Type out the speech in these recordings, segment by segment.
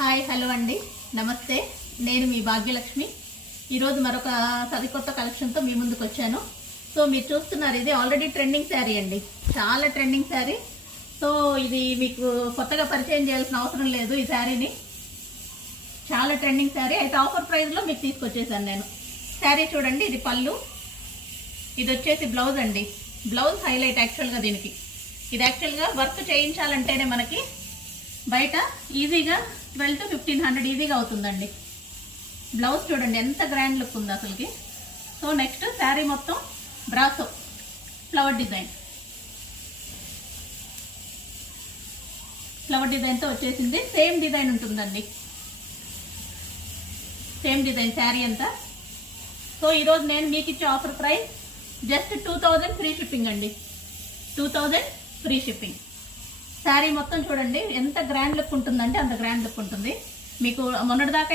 Hi hello అండి, నమస్తే. నేను మీ భాగ్యలక్ష్మి. ఈరోజు మరొక సరికొత్త కలెక్షన్తో మీ ముందుకు వచ్చాను. సో మీరు చూస్తున్నారు, ఇది ఆల్రెడీ ట్రెండింగ్ శారీ అండి, చాలా ట్రెండింగ్ శారీ. సో ఇది మీకు కొత్తగా పరిచయం చేయాల్సిన అవసరం లేదు. ఈ శారీని చాలా ట్రెండింగ్ శారీ అయితే ఆఫర్ ప్రైస్లో మీకు తీసుకొచ్చేసాను నేను. శారీ చూడండి, ఇది పళ్ళు, ఇది వచ్చేసి బ్లౌజ్ అండి. బ్లౌజ్ హైలైట్ యాక్చువల్గా దీనికి. ఇది యాక్చువల్గా వర్క్ చేయించాలంటేనే మనకి బయట ఈజీగా 1200 to 1500 ఈజీగా అవుతుందండి. బ్లౌజ్ చూడండి ఎంత గ్రాండ్ లుక్ ఉంది అసలుకి. సో నెక్స్ట్ శారీ మొత్తం బ్రాసో ఫ్లవర్ డిజైన్తో వచ్చేసింది. సేమ్ డిజైన్ ఉంటుందండి, సేమ్ డిజైన్ శారీ అంతా. సో ఈరోజు నేను మీకు ఇచ్చే offer price just 2000 free shipping అండి. 2000 ఫ్రీ షిప్పింగ్. శారీ మొత్తం చూడండి ఎంత గ్రాండ్ లుక్ ఉంటుందంటే అంత గ్రాండ్ లుక్ ఉంటుంది. మీకు మొన్నటిదాకా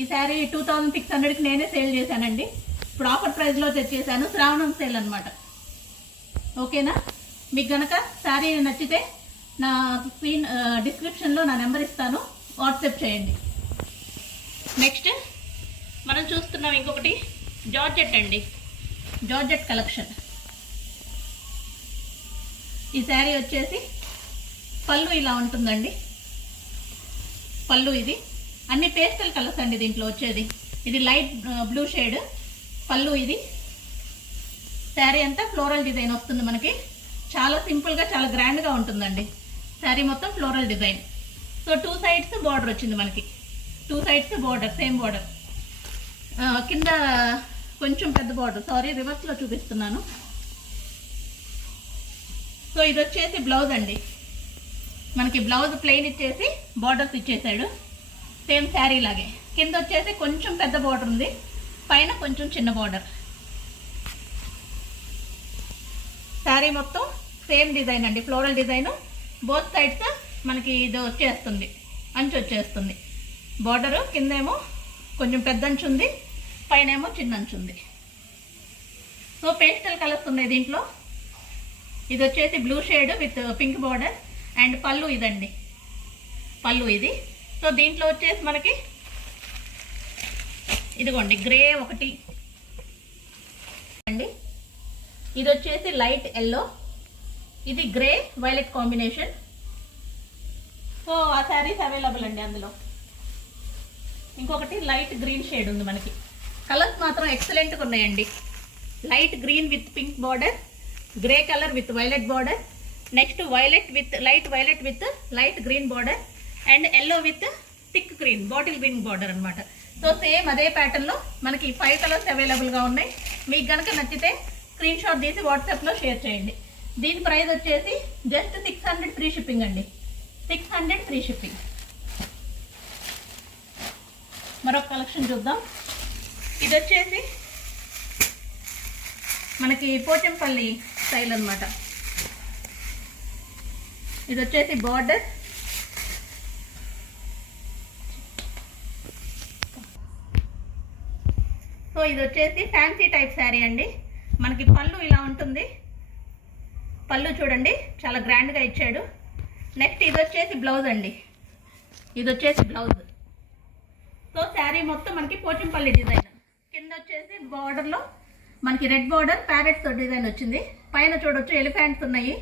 ఈ శారీ 2600కి నేనే సేల్ చేశానండి. ఇప్పుడు ఆఫర్ ప్రైస్లో తెచ్చేసాను, శ్రావణం సేల్ అనమాట. ఓకేనా? మీకు గనక శారీ నచ్చితే నా స్క్రీన్ డిస్క్రిప్షన్లో నా నెంబర్ ఇస్తాను, వాట్సాప్ చేయండి. నెక్స్ట్ మనం చూస్తున్నాం ఇంకొకటి జార్జెట్ అండి, జార్జెట్ కలెక్షన్. ఈ శారీ వచ్చేసి పళ్ళు ఇలా ఉంటుందండి. పళ్ళు ఇది అన్ని పేస్టల్ కలర్స్ అండి దీంట్లో వచ్చేది. ఇది లైట్ బ్లూ షేడ్ పళ్ళు. ఇది శారీ అంతా ఫ్లోరల్ డిజైన్ వస్తుంది మనకి. చాలా సింపుల్గా చాలా గ్రాండ్గా ఉంటుందండి. శారీ మొత్తం floral design. So 2 sides border వచ్చింది మనకి. 2 sides బార్డర్, సేమ్ బార్డర్. కింద కొంచెం పెద్ద బార్డర్, సారీ రివర్స్లో చూపిస్తున్నాను. సో ఇది వచ్చేసి బ్లౌజ్ అండి. మనకి బ్లౌజ్ ప్లెయిన్ ఇచ్చేసి బార్డర్స్ ఇచ్చేసాడు, సేమ్ శారీ లాగే. కింద వచ్చేసి కొంచెం పెద్ద బార్డర్ ఉంది, పైన కొంచెం చిన్న బార్డర్. శారీ మొత్తం సేమ్ డిజైన్ అండి, ఫ్లోరల్ డిజైన్. బోత్ సైడ్స్ మనకి ఇది వచ్చేస్తుంది, అంచు వచ్చేస్తుంది. బార్డరు కిందేమో కొంచెం పెద్ద అంచు ఉంది, పైన ఏమో చిన్న అంచు ఉంది. సో పేస్టల్ కలర్స్ ఉన్నాయి దీంట్లో. ఇది వచ్చేసి blue shade with pink border. And పళ్ళు ఇదండి, పళ్ళు ఇది. సో దీంట్లో వచ్చేసి మనకి ఇదిగోండి గ్రే ఒకటి అండి. ఇది వచ్చేసి లైట్ ఎల్లో, ఇది గ్రే వైలెట్ కాంబినేషన్. సో ఆ శారీస్ అవైలబుల్ అండి అందులో. ఇంకొకటి లైట్ గ్రీన్ షేడ్ ఉంది మనకి. కలర్స్ మాత్రం ఎక్సలెంట్గా ఉన్నాయండి. Light green with pink border, grey colour with violet border, next violet with light green border, and yellow with thick green, bottle green border అనమాట. సో సేమ్ అదే ప్యాటర్న్లో మనకి 5 కలర్స్ అవైలబుల్గా ఉన్నాయి. మీకు కనుక నచ్చితే స్క్రీన్ షాట్ తీసి వాట్సాప్లో షేర్ చేయండి. దీని ప్రైస్ వచ్చేసి జస్ట్ 600 ఫ్రీ షిప్పింగ్ అండి. 600 ఫ్రీ షిప్పింగ్. మరొక కలెక్షన్ చూద్దాం. ఇది వచ్చేసి మనకి పోచంపల్లి స్టైల్ అనమాట. ఇది వచ్చేసి బార్డర్, సో ఇది వచ్చేసి ఫ్యాన్సీ టైప్ శారీ అండి. మనకి పళ్ళు ఇలా ఉంటుంది. పళ్ళు చూడండి చాలా గ్రాండ్గా ఇచ్చాడు. నెక్స్ట్ ఇది వచ్చేసి బ్లౌజ్ అండి, ఇది వచ్చేసి బ్లౌజ్. సో శారీ మొత్తం మనకి పోచంపల్లి డిజైన్. కింద వచ్చేసి బార్డర్లో మనకి రెడ్ బార్డర్ ప్యారెట్స్ డిజైన్ వచ్చింది. పైన చూడొచ్చు ఎలిఫెంట్స్ ఉన్నాయి.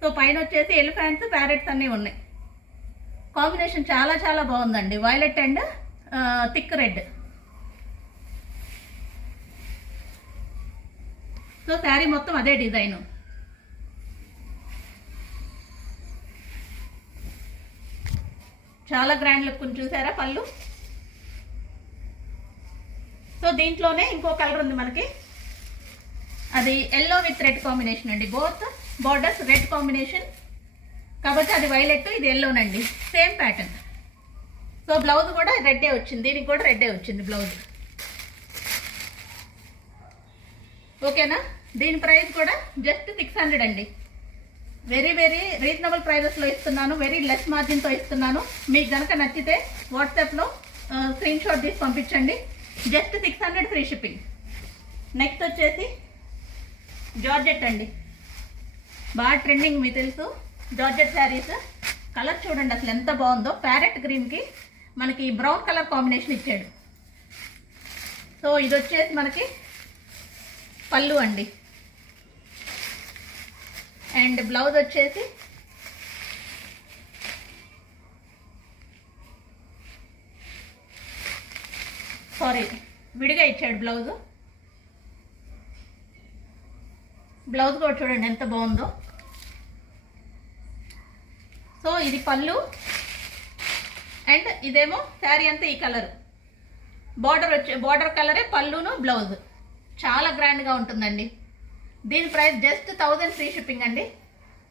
సో పైన వచ్చేసి ఎలిఫెంట్స్ ప్యారెట్స్ అన్నీ ఉన్నాయి. కాంబినేషన్ చాలా చాలా బాగుందండి, violet and thick red. So sari మొత్తం అదే డిజైను. చాలా గ్రాండ్ లుక్ చూసారా పళ్ళు. సో దీంట్లోనే ఇంకో కలర్ ఉంది మనకి, అది ఎల్లో విత్ రెడ్ కాంబినేషన్ అండి. బోత్ బార్డర్స్ రెడ్ కాంబినేషన్ కాబట్టి అది వైలెట్, ఇది ఎల్లోనండి. Same pattern. సో బ్లౌజ్ కూడా రెడ్డే వచ్చింది, దీనికి కూడా రెడ్డే వచ్చింది బ్లౌజ్. ఓకేనా? దీని ప్రైస్ కూడా జస్ట్ 600 అండి. వెరీ వెరీ రీజనబుల్ ప్రైజెస్లో ఇస్తున్నాను, వెరీ లెస్ మార్జిన్తో ఇస్తున్నాను. మీకు కనుక నచ్చితే వాట్సాప్లో స్క్రీన్ షాట్ తీసి పంపించండి. Just 600 free shipping. నెక్స్ట్ వచ్చేసి జార్జెట్ అండి, బాగా ట్రెండింగ్ మీకు తెలుసు. జార్జెట్ శారీస్ కలర్ చూడండి అసలు ఎంత బాగుందో. ప్యారెట్ గ్రీన్కి మనకి బ్రౌన్ కలర్ కాంబినేషన్ ఇచ్చాడు. సో ఇది వచ్చేసి మనకి పళ్ళు అండి. అండ్ బ్లౌజ్ వచ్చేసి విడిగా ఇచ్చాడు బ్లౌజ్. బ్లౌజ్ కూడా చూడండి ఎంత బాగుందో. సో ఇది పళ్ళు అండ్ ఇదేమో శారీ అంతా ఈ కలర్ బార్డర్ కలరే పళ్ళును బ్లౌజ్. చాలా గ్రాండ్గా ఉంటుందండి. దీని ప్రైస్ జస్ట్ 1000 ఫ్రీ షిప్పింగ్ అండి.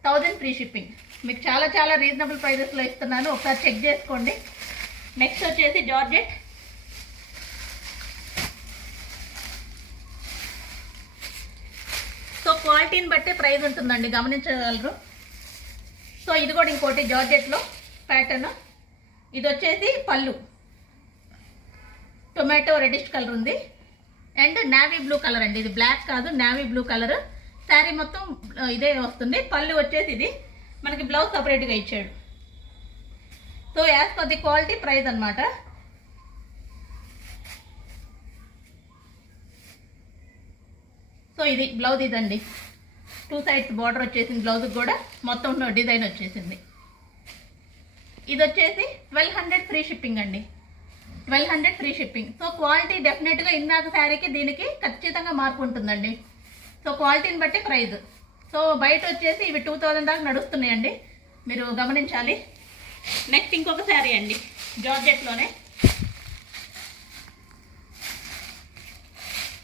1000 ఫ్రీ షిప్పింగ్. మీకు చాలా చాలా రీజనబుల్ ప్రైజెస్లో ఇస్తున్నాను, ఒకసారి చెక్ చేసుకోండి. నెక్స్ట్ వచ్చేసి జార్జెట్. సో క్వాలిటీని బట్టే ప్రైస్ ఉంటుందండి, గమనించగలరు. సో ఇది కూడా ఇంకోటి జార్జెట్లో ప్యాటర్న్. ఇది వచ్చేసి పళ్ళు టొమాటో రెడిష్ కలర్ ఉంది అండ్ నావీ బ్లూ కలర్ అండి. ఇది బ్లాక్ కాదు, నావీ బ్లూ కలర్. శారీ మొత్తం ఇదే వస్తుంది. పళ్ళు వచ్చేసి ఇది మనకి బ్లౌజ్ సపరేట్గా ఇచ్చాడు. So as per the quality price అనమాట. సో ఇది బ్లౌజ్ ఇదండి. 2 సైడ్స్ బార్డర్ వచ్చేసింది. బ్లౌజ్ కూడా మొత్తం డిజైన్ వచ్చేసింది. ఇది వచ్చేసి 1200 ఫ్రీ షిప్పింగ్ అండి. 1200 ఫ్రీ షిప్పింగ్. సో క్వాలిటీ డెఫినెట్గా ఇందాక శారీకి దీనికి ఖచ్చితంగా మార్పు ఉంటుందండి. సో క్వాలిటీని బట్టి ప్రైస్. సో బయట వచ్చేసి ఇవి 2000 దాకా నడుస్తున్నాయండి, మీరు గమనించాలి. నెక్స్ట్ ఇంకొక శారీ అండి జార్జెట్లోనే.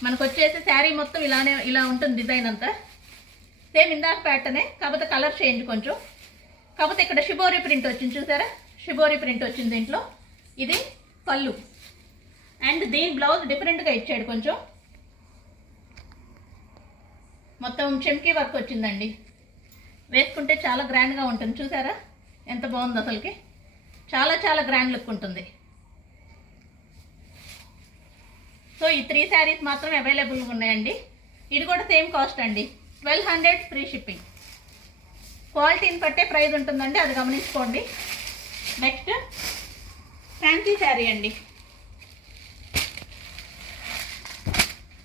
మనకు వచ్చేసి శారీ మొత్తం ఇలా ఉంటుంది. డిజైన్ అంతా సేమ్ ఇందాక ప్యాటర్నే, కాకపోతే కలర్ చేంజ్ కొంచెం. కాకపోతే ఇక్కడ షిబోరి ప్రింట్ వచ్చింది, చూసారా? షిబోరి ప్రింట్ వచ్చింది దీంట్లో. ఇది పళ్ళు అండ్ దీని బ్లౌజ్ డిఫరెంట్గా ఇచ్చాడు కొంచెం. మొత్తం చెమ్కీ వర్క్ వచ్చిందండి. వేసుకుంటే చాలా గ్రాండ్గా ఉంటుంది. చూసారా ఎంత బాగుంది అసలుకి? చాలా చాలా గ్రాండ్ లుక్ ఉంటుంది. సో ఈ 3 శారీస్ మాత్రం అవైలబుల్గా ఉన్నాయండి. ఇది కూడా సేమ్ కాస్ట్ అండి, 1200 ఫ్రీ షిప్పింగ్. క్వాలిటీని బట్టే ప్రైస్ ఉంటుందండి, అది గమనించుకోండి. నెక్స్ట్ ఫ్యాన్సీ శారీ అండి.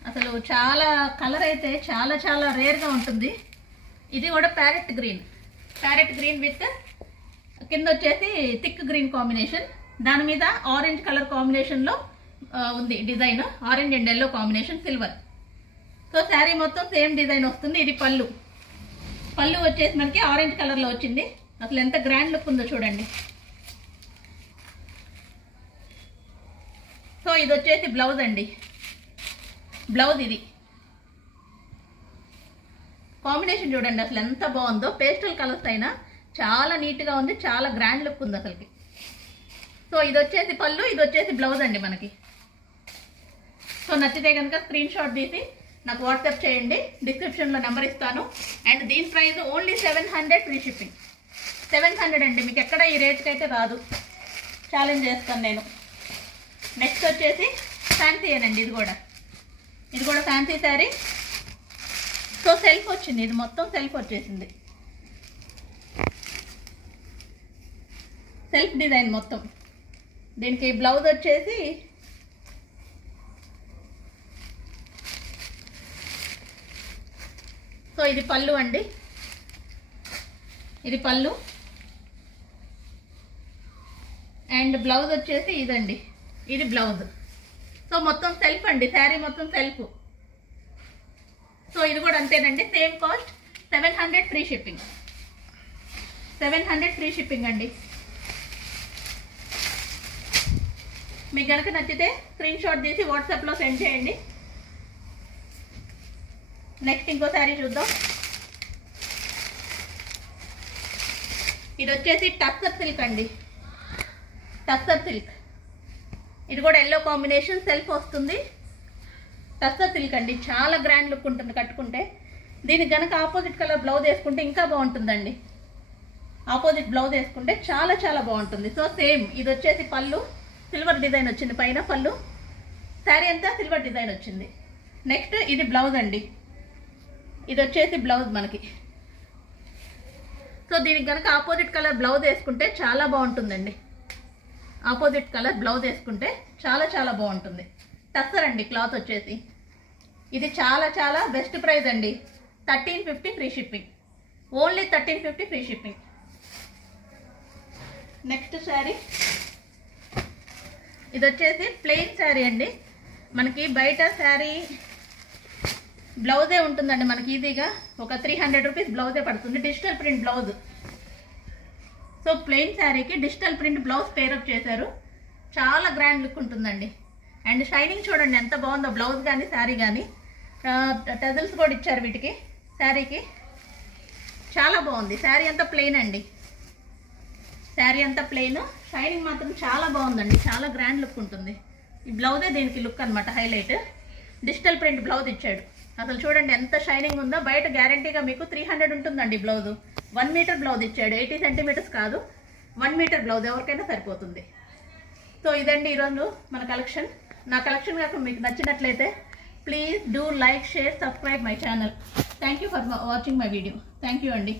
అసలు చాలా కలర్ అయితే చాలా చాలా రేర్గా ఉంటుంది. ఇది కూడా ప్యారెట్ గ్రీన్ విత్ కింద వచ్చేసి థిక్ గ్రీన్ కాంబినేషన్. దాని మీద ఆరెంజ్ కలర్ కాంబినేషన్లో ఉంది design. Orange and yellow combination, silver. So sari మొత్తం సేమ్ డిజైన్ వస్తుంది. ఇది పళ్ళు వచ్చేసి మనకి ఆరెంజ్ కలర్లో వచ్చింది. అసలు ఎంత గ్రాండ్ లుక్ ఉందో చూడండి. సో ఇది వచ్చేసి బ్లౌజ్ అండి. బ్లౌజ్ ఇది కాంబినేషన్ చూడండి అసలు ఎంత బాగుందో. పేస్టల్ కలర్స్ అయినా చాలా నీట్గా ఉంది, చాలా గ్రాండ్ లుక్ ఉంది అసలుకి. సో ఇది వచ్చేసి పళ్ళు, ఇది వచ్చేసి బ్లౌజ్ అండి మనకి. సో నచ్చితే కనుక స్క్రీన్ షాట్ తీసి నాకు వాట్సాప్ చేయండి, డిస్క్రిప్షన్లో నెంబర్ ఇస్తాను. అండ్ దీని ప్రైస్ ఓన్లీ 700 ఫ్రీ షిప్పింగ్. 700 అండి, మీకు ఎక్కడ ఈ రేట్కి అయితే రాదు, ఛాలెంజ్ చేస్తాను నేను. నెక్స్ట్ వచ్చేసి ఫ్యాన్సీ అనండి. ఇది కూడా ఫ్యాన్సీ శారీ. సో సెల్ఫ్ వచ్చింది, ఇది మొత్తం సెల్ఫ్ వచ్చేసింది. సెల్ఫ్ డిజైన్ మొత్తం. దీనికి బ్లౌజ్ వచ్చేసి సో ఇది పళ్ళు అండి. ఇది పళ్ళు అండ్ బ్లౌజ్ వచ్చేసి ఇదండి, ఇది బ్లౌజ్. సో మొత్తం సెల్ఫ్ అండి, శారీ మొత్తం సెల్ఫ్. సో ఇది కూడా అంతేనండి, same cost 700 free shipping. 700 free shipping అండి. మీకు కనుక నచ్చితే స్క్రీన్ షాట్ తీసి వాట్సాప్లో సెండ్ చేయండి. నెక్స్ట్ ఇంకో శారీ చూద్దాం. ఇది వచ్చేసి టస్సర్ సిల్క్ అండి. టస్సర్ సిల్క్. ఇది కూడా ఎల్లో కాంబినేషన్, సెల్ఫ్ వస్తుంది. టస్సర్ సిల్క్ అండి, చాలా గ్రాండ్ లుక్ ఉంటుంది కట్టుకుంటే. దీనికి కనుక ఆపోజిట్ కలర్ బ్లౌజ్ వేసుకుంటే ఇంకా బాగుంటుందండి. ఆపోజిట్ బ్లౌజ్ వేసుకుంటే చాలా చాలా బాగుంటుంది. సో సేమ్ ఇది వచ్చేసి పళ్ళు, సిల్వర్ డిజైన్ వచ్చింది పైన పళ్ళు. శారీ అంతా సిల్వర్ డిజైన్ వచ్చింది. నెక్స్ట్ ఇది బ్లౌజ్ అండి. ఇది వచ్చేసి బ్లౌజ్ మనకి. సో దీనికి కనుక ఆపోజిట్ కలర్ బ్లౌజ్ వేసుకుంటే చాలా బాగుంటుందండి. ఆపోజిట్ కలర్ బ్లౌజ్ వేసుకుంటే చాలా చాలా బాగుంటుంది. టస్సర్ అండి క్లాత్ వచ్చేసి. ఇది చాలా చాలా బెస్ట్ ప్రైస్ అండి. 1350 free shipping. Only 1350 free shipping. Next sari ఇది వచ్చేసి ప్లెయిన్ శారీ అండి. మనకి బయట శారీ బ్లౌజే ఉంటుందండి మనకి ఈజీగా ఒక 300 రూపీస్ బ్లౌజే పడుతుంది. Digital print blouse. So plain శారీకి డిజిటల్ ప్రింట్ బ్లౌజ్ పేరప్ చేశారు. చాలా గ్రాండ్ లుక్ ఉంటుందండి. అండ్ షైనింగ్ చూడండి ఎంత బాగుందో. బ్లౌజ్ కానీ శారీ కానీ టజల్స్ కూడా ఇచ్చారు వీటికి. శారీకి చాలా బాగుంది. శారీ అంతా ప్లెయిన్ అండి. శారీ అంతా ప్లెయిన్. షైనింగ్ మాత్రం చాలా బాగుందండి. చాలా గ్రాండ్ లుక్ ఉంటుంది. ఈ బ్లౌజే దీనికి లుక్ అనమాట హైలైట్. డిజిటల్ ప్రింట్ బ్లౌజ్ ఇచ్చాడు. అసలు చూడండి ఎంత షైనింగ్ ఉందో. బయట గ్యారంటీగా మీకు 300 ఉంటుందండి బ్లౌజు. 1 మీటర్ బ్లౌజ్ ఇచ్చాడు. 80 సెంటీమీటర్స్ కాదు, 1 మీటర్ బ్లౌజ్ ఎవరికైనా సరిపోతుంది. సో ఇదండి ఈరోజు మన కలెక్షన్. నా కలెక్షన్ కాక మీకు నచ్చినట్లయితే please do like, share, subscribe my channel. Thank you for watching my video. Thank you అండి.